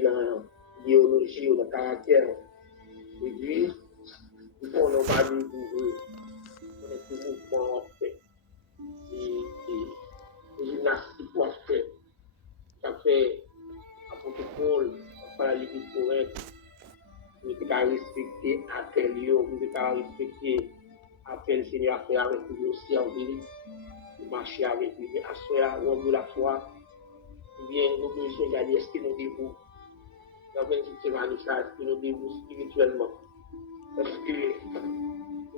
évoluer dans la biologie ou dans le caractère. Et puis, il faut nous pas dire on est tout mouvement en fait. Et gymnastique pour faire. Ça fait un protocole, par l'équipe correcte. Nous devons respecter appel, nous devons respecter appel Seigneur à faire avec nous aussi en vie, marcher avec lui, asseoir, rendre la foi. Eh bien, nous devons regarder est-ce que nous devons, dans une situation, est-ce que nous devons spirituellement. Est-ce que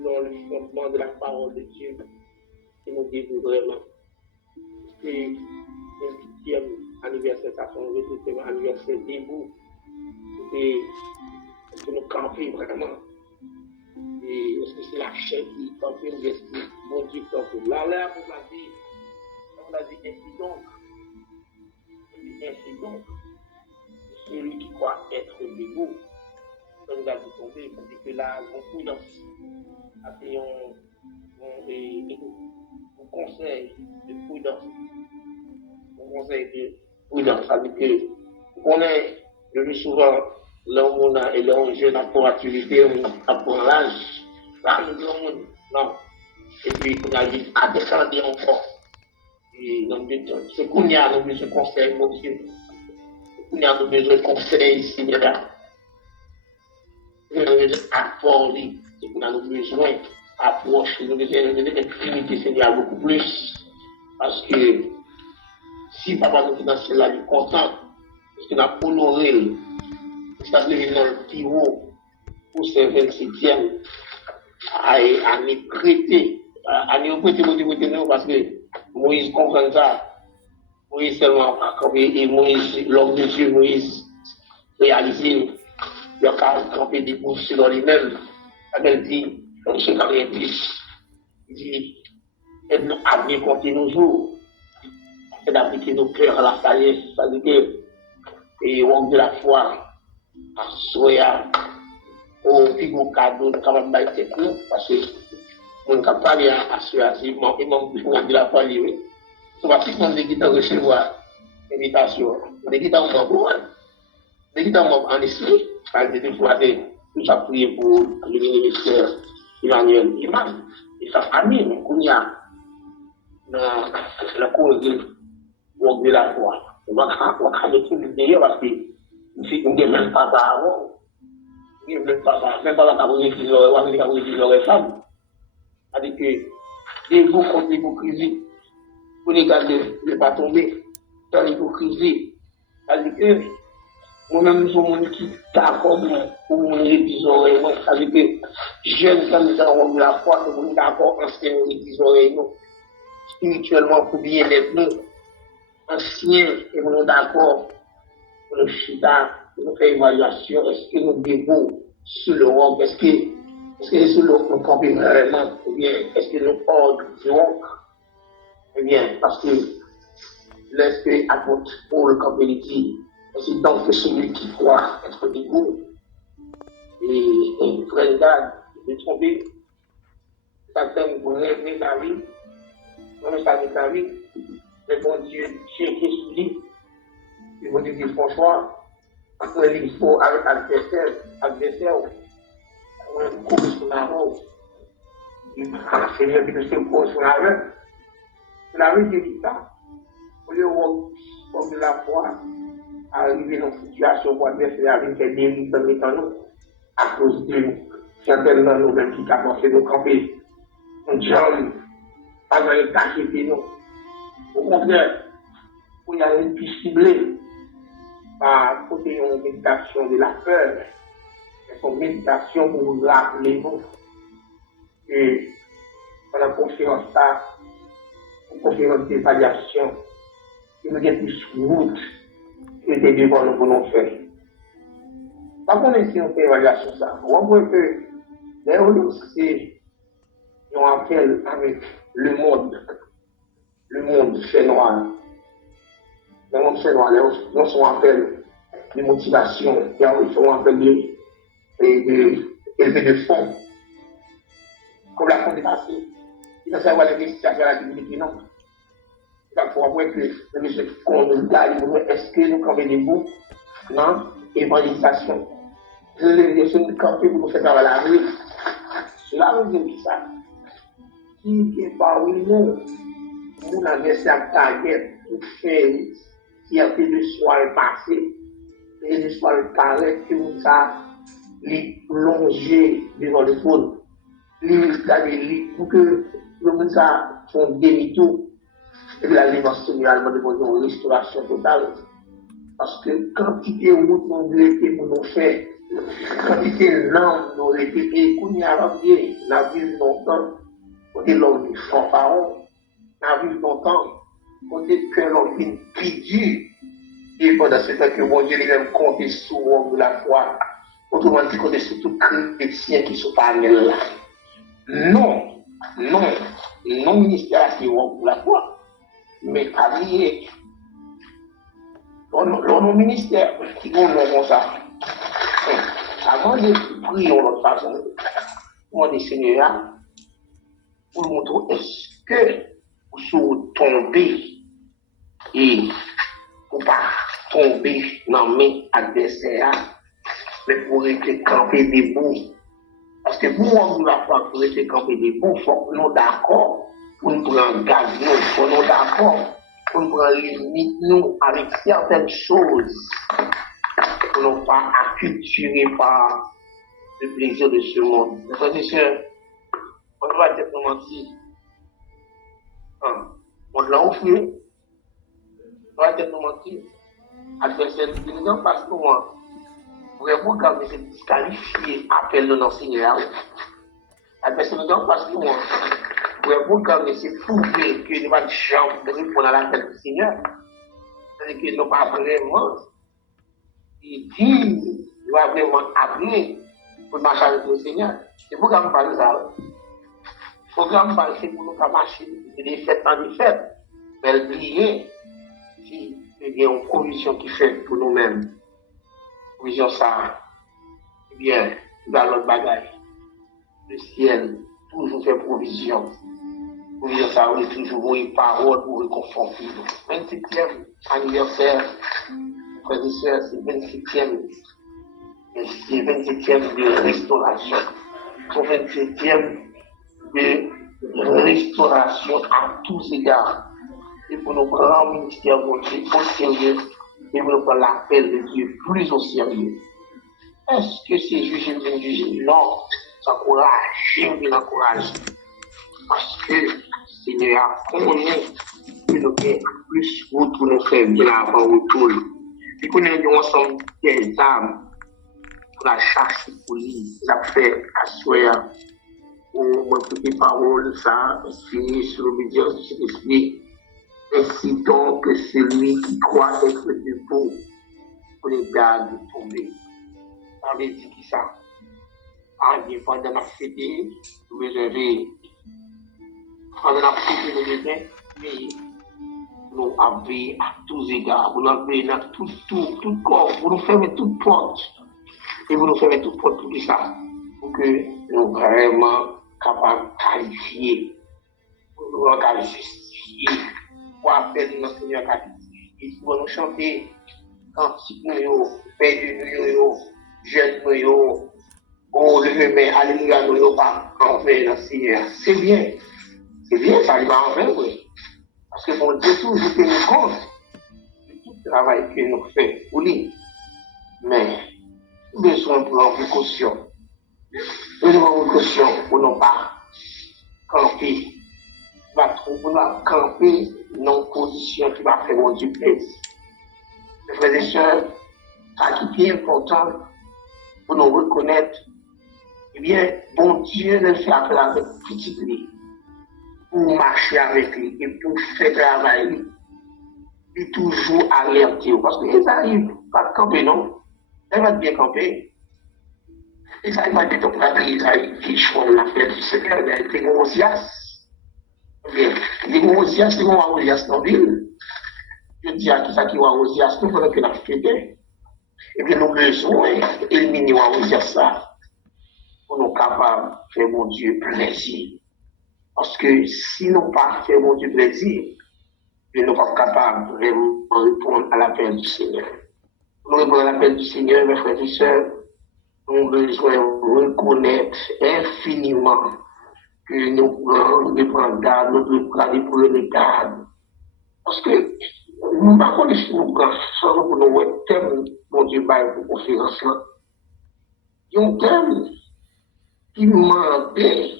dans le fondement de la parole de Dieu, que nous devons vraiment. Est-ce que le 8e anniversaire, ça son le 8e anniversaire debout, est-ce que nous campons vraiment? Et est-ce que c'est la chair qui campe ou est-ce que mon Dieu campe? Là, on a dit ainsi donc. Ainsi donc, celui qui croit être debout, comme nous avons tombé, il dit que là, on prudence. Après, on conseille de prudence. On conseille de prudence. Ça veut dire que on est le plus souvent là où on a et là où on jeune à pour activité, on apprend l'âge. Là, nous disons non. Et puis, on a dit à descendre encore. Et donc, ce qu'on y a, nous besoin de conseil, mon Dieu. Ce qu'on y a, nous besoin de conseil, Seigneur. Nous avons besoin d'apport, ce qu'on a nous besoin d'approche, nous avons besoin d'intimité, Seigneur, beaucoup plus. Parce que si papa nous dans cela, il est content, parce qu'il a honoré, ça devient dans le plus haut pour ce 27e, à nous prêter, parce que Moïse comprend ça. Moïse seulement, et Moïse, l'homme de Dieu, Moïse, réalisé, il a campé des bouches dans lui-même. Elle dit, dans ce 90, il dit, aide-nous à bien compter nos jours, c'est d'appliquer nos cœurs à la sagesse, c'est-à-dire que, et on de la foi, à soya, au figure cadeau, nous sommes capables de nous, parce que, on est capable d'assurer, et mon de la foi, oui. C'est pas si on est qui recevoir l'invitation, on est qui dans mon bon, on est qui dans mon en esprit, parce que des fois, nous avons prié pour le ministère Emmanuel Imam, et sa famille, on y a dans la cause de la foi. On va travailler tout le d'ailleurs parce que si on n'est même pas avant, on n'est même pas la catégorie qui aurait, la catégorie qui aurait femme. C'est-à-dire que les contre l'hypocrisie, pour les gars ne pas tomber dans l'hypocrisie. C'est-à-dire que moi-même, je suis mon qui d'accord pour mon épisode. C'est-à-dire que jeunes quand nous avons la foi, que nous d'accord ancien épisode, spirituellement pour bien être nous, anciens, et nous d'accord pour le chita, pour nous faire évaluation, est-ce que nous devons sur le roc, est-ce que c'est sur le roc nous campons vraiment, ou bien est-ce que nous ordre du roc? Eh bien, parce que l'esprit apporte pour le campélitie, c'est donc que celui qui croit être debout, et frère Gad, de tromper, certains vont rêver la vie, non, ça n'est la vie, mais bon Dieu, Dieu qui est sous lui, il vont dire franchement, après il faut avec adversaire, on a une course sur la route, il fait une seule course sur la route, la vie dit ça, au lieu de la foi, arriver dans une situation où l'adversaire arrive à dérive dans les temps, à cause de certaines de nous même qui ont pensé de camper, on jambe, pas dans les cachets de nous. Au contraire, il y a une piste ciblée par côté une méditation de la peur, c'est une méditation pour vous rappeler vous. Et dans la conférence, une conférence d'évaluation, il nous y a plus route que des devants nous voulons faire. Par contre, si on fait évaluation, ça, on voit que les autres, c'est un appel avec le monde fait noir. Le monde fait noir, nous sont appel de motivation, et on fait un appel de fonds. Comme la fond dépassée. Il va savoir les situations à la divinité, non. Il faut voir que le monsieur qu'on nous garde, est-ce que nous campons debout? non, évangélisation. Les jeunes campés pour nous faire dans la rue. Cela veut dire ça. Qui est parmi nous, nous avons laissé à target pour faire fierté de soi le passé et de soi le paraître que nous avons plongé devant le trône. Pour que le monde fasse un demi-tour et la démarche généralement de une restauration totale. Parce que quantité de route nous avons été pour nous faire, quantité de langue nous avons été, et qu'on y a ramené, la vie longtemps, côté l'homme du fanfaron, la vie longtemps, côté que l'homme est plus dur, et pendant ce temps que mon Dieu lui-même compte sur l'homme de la foi, autrement dit, côté surtout chrétiens qui sont pas là. Non, ministère qui est pour la foi, mais allié. Nos ministères qui vont comme ça. Avant de prier de l'autre façon, on dit Seigneur, pour nous montrer est-ce que vous tombez et pour ne pas tomber dans mes adversaires, mais pour rester campé debout. Parce que pour nous, la foi, pour rester campé debout, il faut que nous d'accord pour nous prendre garde, il faut nous d'accord pour nous prendre limite nous avec certaines choses pour ne pas acculturer par le plaisir de ce monde. Frères et sœurs, on ne va être mentir. On l'a offert. On va être mentir. Adversaire intelligent parce que moi, vraiment, quand je suis disqualifié, appelle le Seigneur. Adversaire intelligent parce que moi, vraiment, quand je suis prouvé que je n'ai pas de chance de répondre à l'appel du Seigneur, c'est-à-dire qu'ils n'ont pas vraiment, ils disent, ils vont vraiment appeler pour marcher avec le Seigneur. C'est pour qu'on parle de ça. Le programme parle c'est pour nous marcher des fêtes en des fêtes. Mais oublier si il y a une provision qui fait pour nous-mêmes. Provision ça, eh bien, dans l'autre bagage. Le ciel toujours fait provision. Provision ça, on est toujours une parole pour réconforter. 27e anniversaire, frères et sœurs, c'est 27e. C'est 27e de restauration. C'est 27e de restauration à tous égards. Et pour nous prendre le ministère de Dieu au sérieux, et pour nous prendre l'appel de Dieu plus au sérieux. Est-ce que c'est juger ou juger? Non, ça encourage, j'aime encourager. Parce que Seigneur connaît que nous avons plus route pour nous faire bien avant retour. Il connaît ensemble des âmes pour la chasse pour lui, la fait asseoir. Pour écouter parole, ça, finir sur l'obédience de cet esprit. Ainsi donc que celui qui croit être debout pour les gardes de tomber. Ça veut dire qui ça? Pendant la fête, vous réservez. Pendant la fête, vous réservez, mais nous avons à tous égards, vous avez dans tout corps, vous nous fermez toute porte. Et vous nous fermez toute porte pour ça. Pour que nous vraiment capables de qualifier, pour nous justifier, pour appeler notre Seigneur qualifié, pour nous chanter cantique nous, Père de nous, jeune nous, oh le mais alléluia nous pas envers notre Seigneur. C'est bien, ça il va envers oui. Parce que bon Dieu toujours tenu compte de tout le travail que nous faisons pour lui. Mais besoin pour la précaution. Une précaution pour ne pas camper. Pour ne camper dans une position qui va faire mon Dieu plaisir. Mes frères et sœurs, ça qui est important pour nous reconnaître, eh bien, bon Dieu ne fait appel avec petit lui, pour marcher avec lui et pour faire travail, et toujours alerter. Parce qu'ils arrivent pas à camper, non? Ils vont bien camper. Ils arrivent à être camper, ils arrivent qui choisissent la fête du Seigneur, il y a des gros les gros c'est qu'on va aux dans la ville. Je dis à qui ça qui va aux nous pendant que la fête. Et bien, nous avons besoin d'éliminer ça pour nous capables de faire mon Dieu plaisir. Parce que si nous ne pas faire mon Dieu plaisir, nous ne sommes pas capables de vraiment répondre à l'appel du Seigneur. Nous répondons à l'appel du Seigneur, mes frères et sœurs. Nous avons besoin de reconnaître infiniment que nous devons prendre garde, nous devons prendre garde. Parce que nous ne connaissons pas sans pour nous thème mon Dieu pour conférence là. Il y a un thème qui nous demandait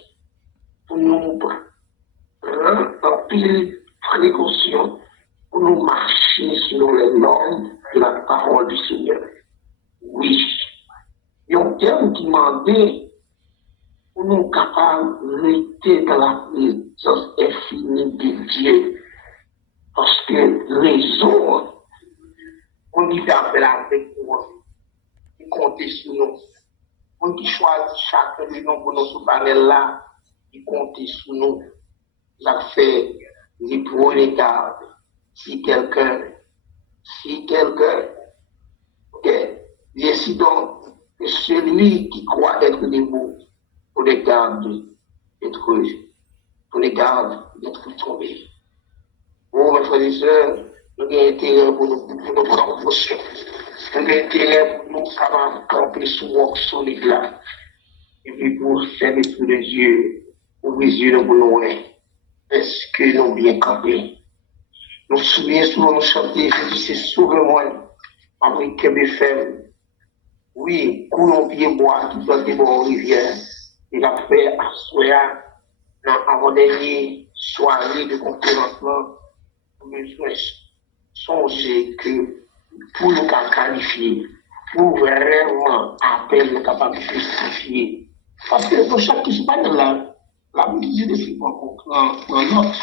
pour nous prendre en pile précaution pour nous marcher selon les normes de la parole du Seigneur. Oui. Il y a un thème qui demandait pour nous capables de rester dans la présence infinie de Dieu. Parce que raison, on dit fait appel avec nous, qui compte sur nous. On qui choisit chacun de nous pour nous panel là, qui compte sur nous. Ça fait les prenez garde. Si quelqu'un, ok, décidons que celui qui croit être debout, pour les garde d'être tombé. Oh, mes frères et sœurs, nous avons intérêt pour nous prendre position. Nous avons intérêt pour nous capables camper sous mon solide là. Et puis pour servir sous les yeux, ouvrir les yeux pour nous. Est-ce que nous bien campés? Nous nous souvenons souvent nous chanter, je dis c'est sauve-moi, après Québec ferme. Oui, coulons pied bois qui doit être en rivière. Il a fait à Soya, dans avant-dernière soirée de conférence là. Besoin songer que pour nous qualifier, pour vraiment appeler nous capables de justifier. Parce que pour chaque qui se passe là, la Bible dit de en note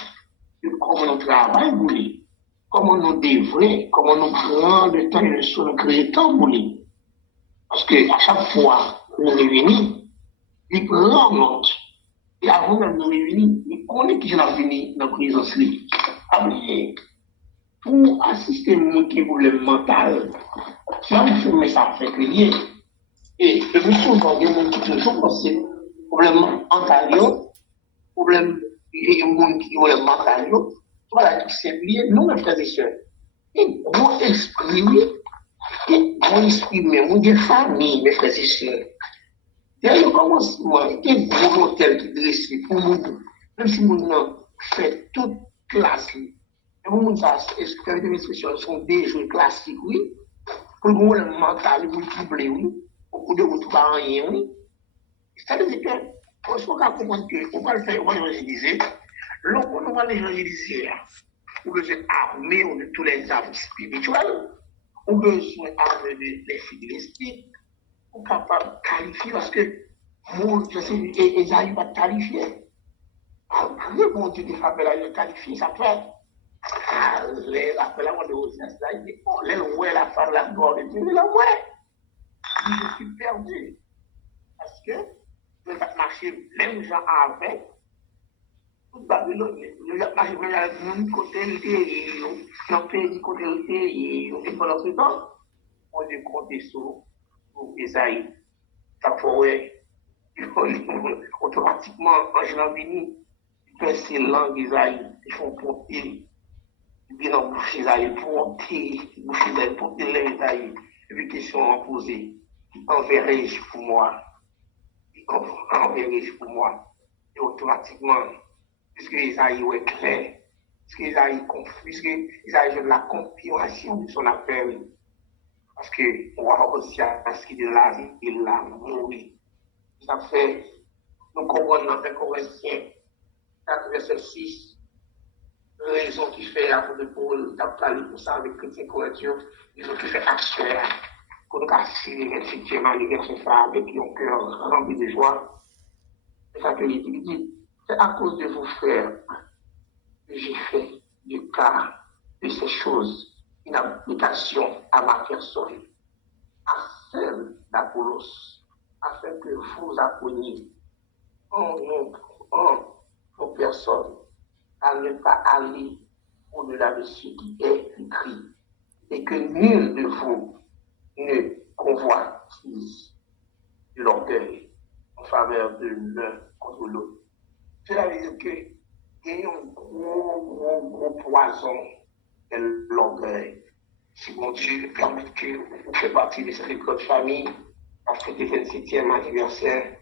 de comment nous travaillons, comment nous devons, comment nous prenons le temps et le soin de créer le temps. Parce que à chaque fois que nous réunissons, il prend note. Et avant même de nous réunir, il connaît qui est venu dans la présence. Pour assister à mon problème mental, ça me fait ça fait rien. Et je me souviens qu'il y a des gens qui toujours pensent problème mental, problème mental, voilà, c'est lié, nous, mes frères et sœurs. Et mon exprimer, mon famille, mes frères et sœurs. Dès le commencement, il y a une volonté qui dresse pour nous, même si nous fait toute classe. Et vous, ça, les expressions sont déjà classiques, oui. Pour le mental, vous troubler, oui. Beaucoup de vous trouvez rien, oui. Ça veut dire que, parce qu'on va comprendre qu'on va le faire, on va l'évangéliser. Lorsqu'on va l'évangéliser, on a besoin d'armer de tous les armes spirituelles, on a besoin d'armer les filles de l'esprit, on est capable de qualifier, parce que, moi, je sais, Esaïe va qualifier. Après, bon Dieu, il va qualifier, ça peut être. Après la mort de Osias, là, il dit, oh, ouais, la femme, la gloire de Dieu, là, ouais. Je suis perdu. Parce que je vais marcher même gens avec toute Babylone. Je vais marcher même avec mon côté intérieur, dans le pays côté intérieur. Et pendant ce temps, on est compté sur Esaïe. Ça fait, automatiquement, en général, il fait ces langues Esaïe, ils font porter. Bien en bouche Isaïe, porter, bouche Isaïe, porter les Isaïe. Et puis, question à poser. Qui enverrai-je pour moi? Qui enverrai-je pour moi? Et automatiquement, puisque Isaïe est clair, puisque Isaïe a la confirmation de son appel, parce que on va aussi à ce qu'il est là, il l'a mouru. Ça fait, nous comprenons dans 1 Corinthiens 4, verset 6. Raison qui fait à de Paul, d'après pour ça avec chrétien correcteur, ils ont fait action pour nous casser effectivement les versets avec un cœur rempli de joie. C'est ça que il dit, c'est à cause de vos frères que j'ai fait du cas de ces choses une application à ma personne, à celle d'Apollos, afin que vous appreniez en vos personnes à ne pas aller au-delà de ce qui est écrit, et que nul de vous ne convoitise de l'orgueil en faveur de l'un contre l'autre. Cela veut dire qu'il y a un gros poison de l'orgueil. si mon Dieu permet que vous faites partie de cette école de famille, à fêter le 27e anniversaire,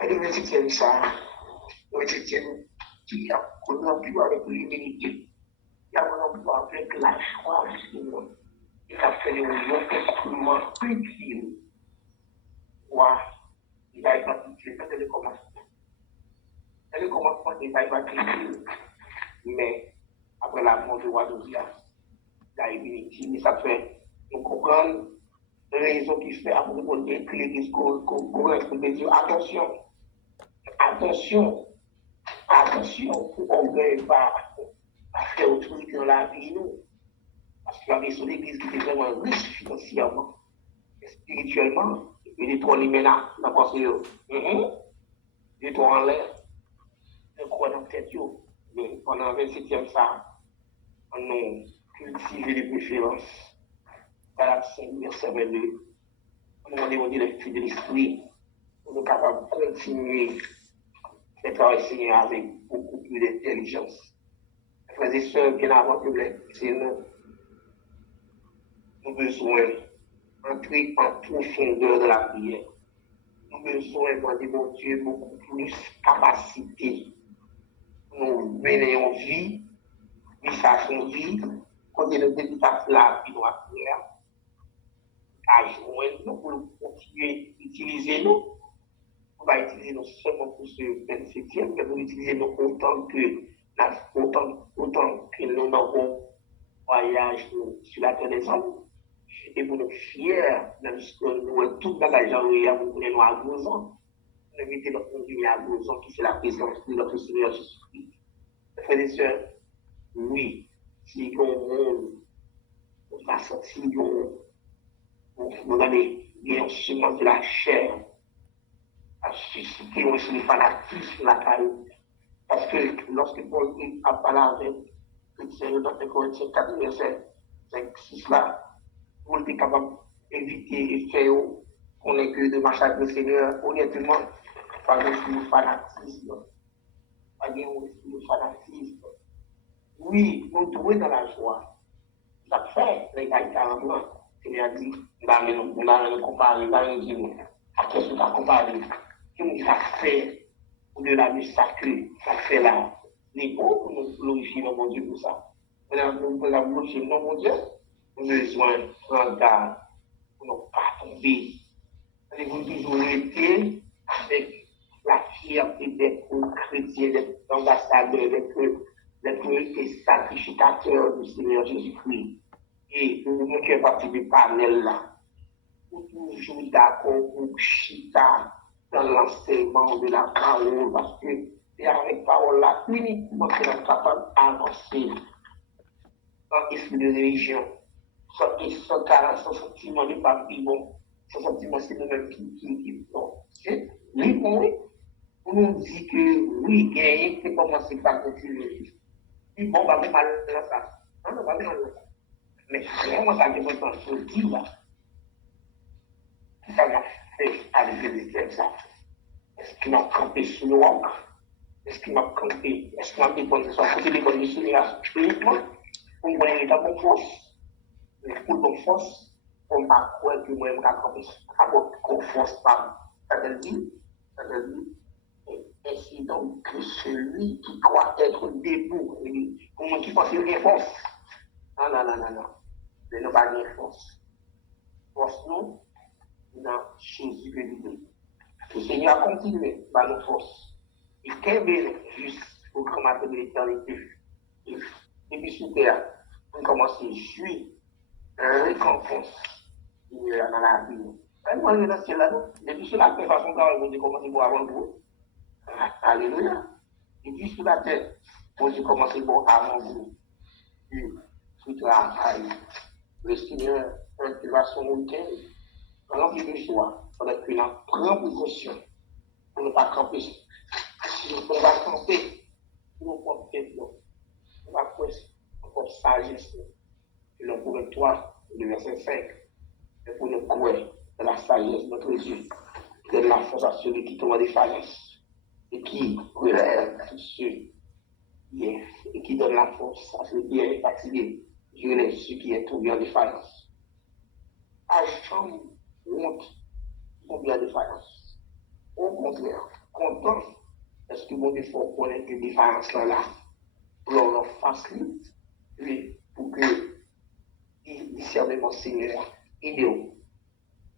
et le 27e ça, le 27e qui a connu avec l'humilité, qui a connu avec la joie, et qui a fait de nous un instrument utile. Il a été utile dans le commencement. Dans le commencement, il a été utile, mais après la mort de Wadozia, il a été utile, et ça fait nous comprendre raison qui fait à propos de l'église qu'on dire attention, attention, attention pour qu'on ne pas faire autorité dans la vie, nous. Parce qu'il y avait sur l'église qui était vraiment riche financièrement, spirituellement, et les trois liménas, dans la pensée, les trois en l'air, de quoi dans la tête, mais pendant le 27e ça, on a cultivé les préférences. Par Saint-Anniversaire de on dit les fruits de l'esprit, on est capable de continuer à travailler Seigneur avec beaucoup plus d'intelligence. Frères et sœurs, bien avant que c'est nous avons besoin d'entrer en profondeur de la prière. Nous avons besoin de demander mon Dieu beaucoup plus de capacité. Nous menons en vie, nous sachons vie, quand il y a le début de la vie, nous avons prière. À joindre nous pour continuer d'utiliser nous. On va utiliser nous seulement pour ce 27e, mais pour utiliser nous autant que nous avons voyage sur la terre des hommes. Et pour nous fiers, nous tout dans la journée, nous prenons à Gozan. Nous mettons notre conduit à Gozan, qui c'est la présence de notre Seigneur Jésus-Christ. Frères et sœurs, oui, si on va sortir, on a des semence de la chair à susciter aussi le fanatisme la taille. Parce que lorsque Paul a parlé avec Chrétien dans 1 Corinthiens 4, verset 5, 6 là, Paul était capable d'éviter et faire qu'on ait que de marcher avec le Seigneur, honnêtement, pas de fanatisme. Pas de fanatisme. Oui, nous trouvons dans la joie. Ça fait les gars 40 ans. Il a dit, on a comparé, on a dit, après ce qu'on a comparé, ça fait, au-delà du sacré, ça fait là, les bons pour nous glorifier mon Dieu pour ça. Pour la glorifier mon Dieu, nous avons besoin de prendre garde pour ne pas tomber. Nous avons toujours été avec la fierté d'être chrétiens, d'être ambassadeurs, d'être sacrificateurs du Seigneur Jésus-Christ. Et nous ne faisons partie du panel là. Nous toujours d'accord pour chita dans l'enseignement de la parole, parce que c'est avec parole là uniquement que nous sommes capables d'avancer dans l'esprit de religion. Sans sentiment de pas bon, sans sentiment c'est nous-mêmes qui bon. Oui, oui, on nous dit que oui, gagner, c'est commencer par continuer. Oui, bon, on va même aller dans ça. Non, on va même aller dans ça. Mais vraiment, ça dépend de ce que dit là. Ça m'a fait avec les systèmes, ça. Est-ce qu'il m'a campé sur le roc? Est-ce qu'il m'a campé? Est-ce qu'il m'a déposé sur côté des bonnes missionnaires uniquement? Pour moi, il est à bonne force. Mais pour bonne force, on m'a croire que moi, je vais camper à bonne force. Ça veut dire, ainsi donc que celui qui croit être debout, pour moi qui pense qu'il y a force. Non. Mais nous pas de force. Force nous, dans Jésus que nous. Le Seigneur a continué par nos forces. Et quel bien juste pour commencer de l'éternité. Et puis sous terre, on commence à jouir récompense dans la vie. Moi, je suis dans ce ciel-là, non? Et puis sur la terre, façon, quand on commence pour avant vous. Alléluia. Et puis sur la terre, on commence pour avant vous. Tout travail. Le Seigneur, il va son week-end, rempli de joie, avec une grande précaution pour ne pas camper. Si on va camper, pour ne pas tête, on va presque encore sagesse. Et le pour toi, le verset 5, et pour nous croire de la sagesse de notre Dieu, de la force à celui qui tombe des faillances, et qui relève tous ceux et qui donne la force à celui qui est fatigué. ce qui est tombé en défaillance. À chambre, honte, tombé en défaillance. Au contraire, content, est-ce que mon effort connaît que défaillance là, pour leur facilite, pour que discernement Seigneur, idéal.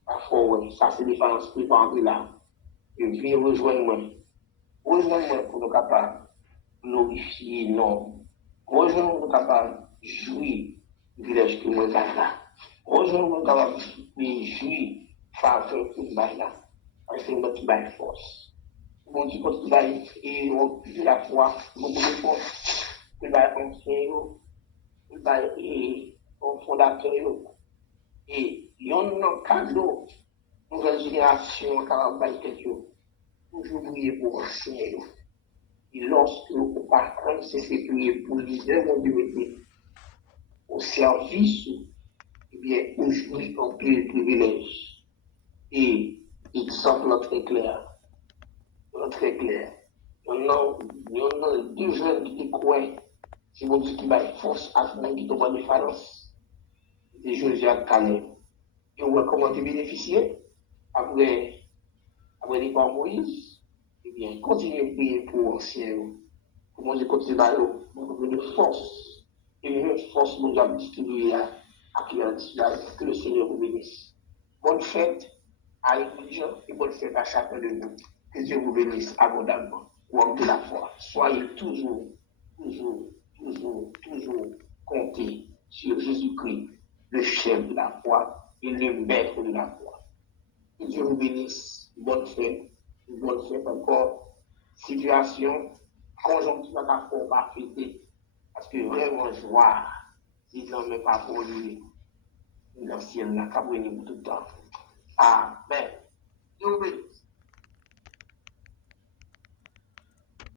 Parfois, ouais, ça c'est défaillance pour pas entrer là. Et puis rejoindre-moi. Rejoindre-moi pour nous capables de glorifier non. Rejoindre-moi pour nous capables de jouir du village que moi j'ai là. Rejoindre-moi pour nous capables de jouir faveur pour nous là. Parce que notre bail force. Bon Dieu, quand tu vas et de la foi, beaucoup de force. Tu vas ancien, tu vas au fondateur. Et il y a un cadeau, nouvelle génération, car on toujours prier pour ancien. Et lorsque vous partez, c'est prier pour les œuvres de Dieu au service, eh bien, aujourd'hui, on peut le privilège. Et exemple très clair. Très clair. Il y en a deux jeunes qui croient, c'est mon Dieu qui va force à ce qui tombe en défaillance. C'est Josué à Calais. Et on voit comment tu bénéficier après les par Moïse. Eh bien, continuez à prier pour anciens. Pour moi, je continue à de force. Et même force, nous avons distribué à qui que le Seigneur vous bénisse. Bonne fête à l'église et bonne fête à chacun de nous. Que Dieu vous bénisse abondamment. Ou de la foi. Soyez toujours comptés sur Jésus-Christ, le chef de la foi et le maître de la foi. Que Dieu vous bénisse. Bonne fête encore. Situation, conjoncture à la foi, pas fêter. Parce que vraiment, joie, si j'en mets pas pour lui, l'ancienne, la cabrini pour tout le temps. Amen. Dieu vous bénisse.